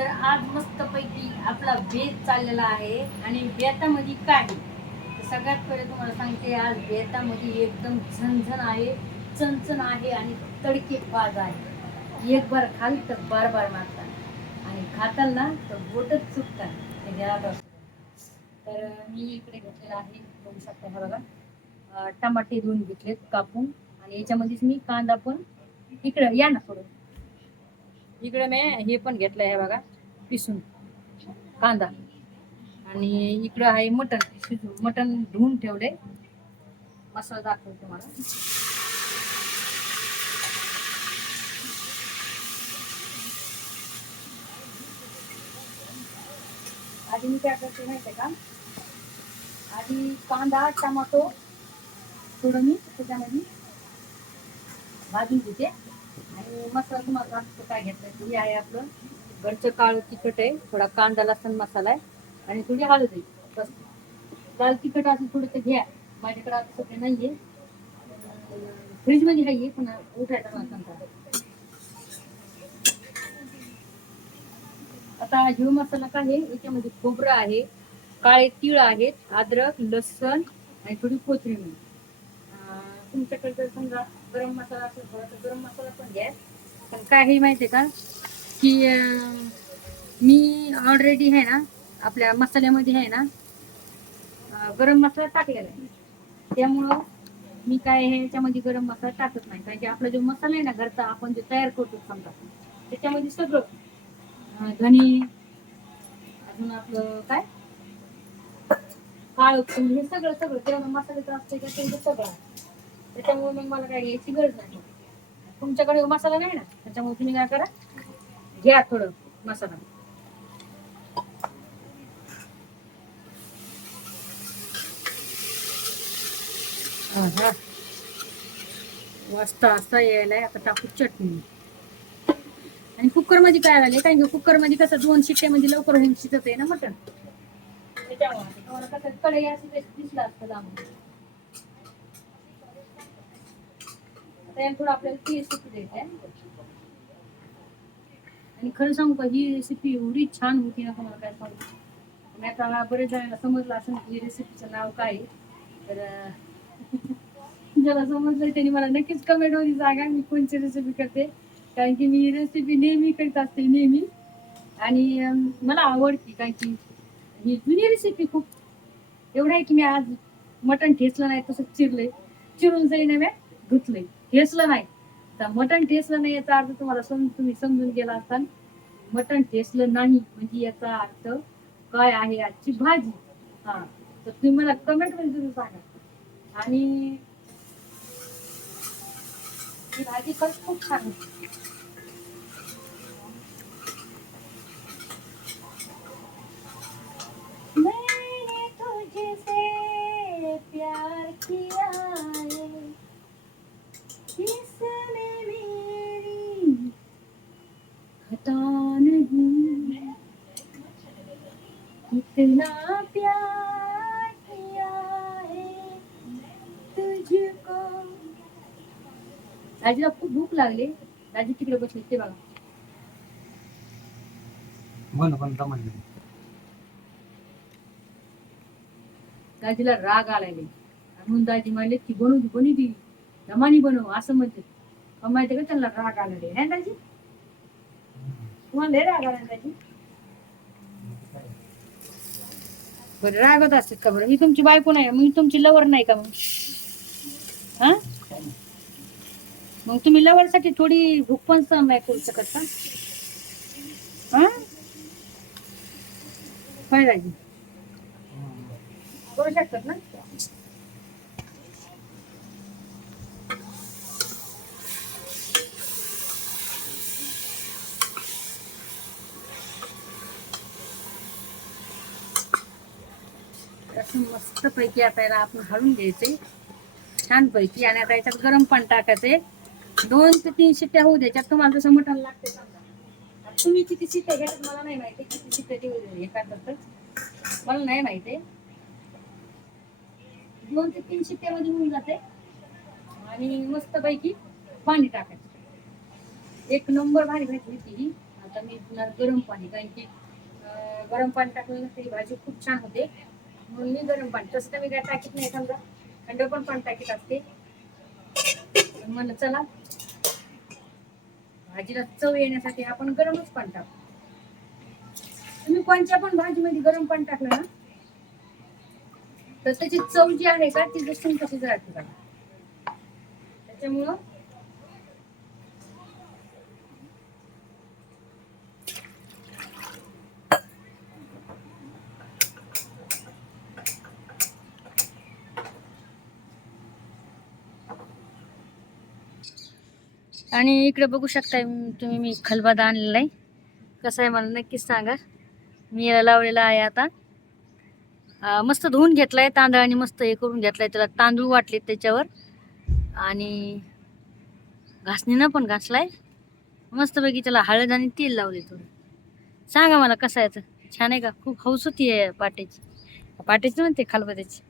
तर आज मस्तपैकी आपला बेत चाललेला आहे आणि बेतामध्ये काय आहे? तर सगळ्यात पहिले तुम्हाला सांगते, आज बेतामध्ये एकदम झणझण आहे, चणचण आहे आणि तडकेबाज आहे. एक बार खाल तर बार बार मागतात आणि खाताल ना तर बोटच चुकतात हे घरात असतं. तर मी इकडे घेतलेला आहे, बघू शकता हे बघा. टमाटे धुवून घेतलेत कापून आणि याच्यामध्येच मी कांदा पण, इकडे या ना थोडं, इकडे मी हे पण घेतलंय हे बघा, पिसून कांदा. आणि इकडं आहे मटण, मटण धुवून ठेवले. मसाला दाखवतो तुम्हाला. आधी मी काय करते माहितीये का, आधी कांदा टमाटो थोडं मी त्याच्यामध्ये भाजून घेते आणि मसाला तुम्हाला दाखवतो काय घेतलं. हे आहे आपलं घरचं काळं तिखट आहे, थोडा कांदा लसूण मसाला आहे आणि थोडी हळद आहे. बस. लाल तिखट असं थोडं ते घ्या, माझ्याकडे आता सध्या नाहीये, फ्रीज मध्ये नाहीये पण उठायचा नंतर. आता हा मसाला काय आहे, याच्यामध्ये खोबरं आहे, काळे तीळ आहेत, अद्रक लसण आणि थोडी कोथिंबीर. तुमच्याकडे जर समजा गरम मसाला असेल थोडा तर गरम मसाला पण घ्या. पण काय हे माहितीये का की मी ऑलरेडी आहे ना आपल्या मसाल्यामध्ये आहे ना गरम मसाला टाकलेला आहे. त्यामुळं मी काय आहे याच्यामध्ये गरम मसाला टाकत नाही, कारण की आपला जो मसाला आहे ना घरचा आपण जो तयार करतो समजा, त्याच्यामध्ये सगळं धनी, अजून आपलं काय काळ हे सगळं सगळं जेवण मसाल्याचं असतं का तेवढं सगळं आहे. त्याच्यामुळे मग मला काय घ्यायची गरज नाही. तुमच्याकडे मसाला नाही ना, त्याच्यामुळे तुम्ही काय करा, घ्या थोडं मसाला. वाजता असा यायलाय. आता टाकू चटणी. आणि कुकर मध्ये काय झालंय, कारण कुकर मध्ये कसं 2 शिट्ट्यामध्ये लवकर होऊन शिजत आहे ना मटण, त्याच्यामुळे कसं कढई अशी दिसलं असतं लांबून. आता थोडं आपल्याला ती रेसिपी द्यायची आहे. आणि खरं सांगू का, ही रेसिपी एवढी छान होती ना, तुम्हाला काय सांगू. मी आता बरेच जणांना समजलं असं की रेसिपीचं नाव काय आहे. तर ज्याला समजलं त्यांनी मला नक्कीच कमेंट मध्ये सांगा मी कोणची रेसिपी करते, कारण की मी रेसिपी नेहमी करत असते नेहमी. आणि मला आवडती, कारण की ही जुनी रेसिपी खूप. एवढं आहे की मी आज मटण ठेचलं नाही, तसंच चिरलंय, चिरून जाईन मी धुतलंय, ठेचलं नाही. तर मटण ठेचलं नाही याचा अर्थ तुम्हाला तुम्ही समजून गेला असताल. मटण ठेचलं नाही म्हणजे याचा अर्थ काय आहे आजची भाजी. हा, तर तुम्ही मला कमेंट मध्ये तुम्ही सांगा. आणि ही भाजी खरंच खूप छान होती. मैंने तुझसे प्यार किया है, इसमें मेरी खता नहीं, इतना प्यार किया है तुझको. दाजीला खूप भूक लागली, दाजी तिकडे बसले ते बघा. दाजीला राग आलाय म्हणून दाजी म्हणले ती बनवू ती दमानी बनव असं म्हणते. माहिती का त्यांना राग आलेले आहे दाजी, तुम्हाला लय राग आला दाजी. बरं रागत असते का बरं, मी तुमची बायको नाही, मी तुमची लवर नाही का मग? हा, मग तुम्ही लवर साठी थोडी भूक पण सहन नाही करू शकत का? हा, काय दाजी करू शकतात ना. मस्त पैकी आता याला आपण घालून घ्यायचे छान पैकी, आणि आता याच्यात गरम पाणी टाकायचे. 2 ते 3 शिट्ट्या होऊ द्यायच्यात. तुम्हाला जसं मटण लागते समजा, तुम्ही किती शिट्ट्या घ्यायच्यात मला नाही माहिती, किती शिट्ट्या हे करतात मला नाही माहिती. 2 ते 3 शिट्ट्यामध्ये होऊन जाते. आणि मस्त पैकी पाणी टाकायचं. एक नंबर भारी भाजी होती ही. आता मी पुन्हा गरम पाणी, कारण की गरम पाणी टाकलं ना ती भाजी खूप छान होते, म्हणून मी गरम पाणी, तसं तर मी काय टाकीत नाही, समजा थंड पण पाणी टाकीत असते. म्हणलं चला भाजीला चव येण्यासाठी आपण गरमच पाणी टाकू. तुम्ही कोणत्या पण भाजीमध्ये गरम पाणी टाकलं ना तर त्याची चव जी आहे का ती जशी तशीच राहते बघा. त्याच्यामुळं आणि इकडे बघू शकताय तुम्ही, मी खलबत्ता आणलेला आहे. कसं आहे मला नक्कीच सांगा. मी याला लावलेला आहे आता. मस्त धुवून घेतलाय तांदळाने, मस्त हे करून घेतलाय, त्याला तांदूळ वाटले त्याच्यावर आणि घासणीनं पण घासलाय मस्तपैकी. त्याला हळद आणि तेल लावले थोडं. सांगा मला कसं आहे, छान आहे का? खूप हौस होती आहे पाट्याची म्हणते खलबत्त्याची.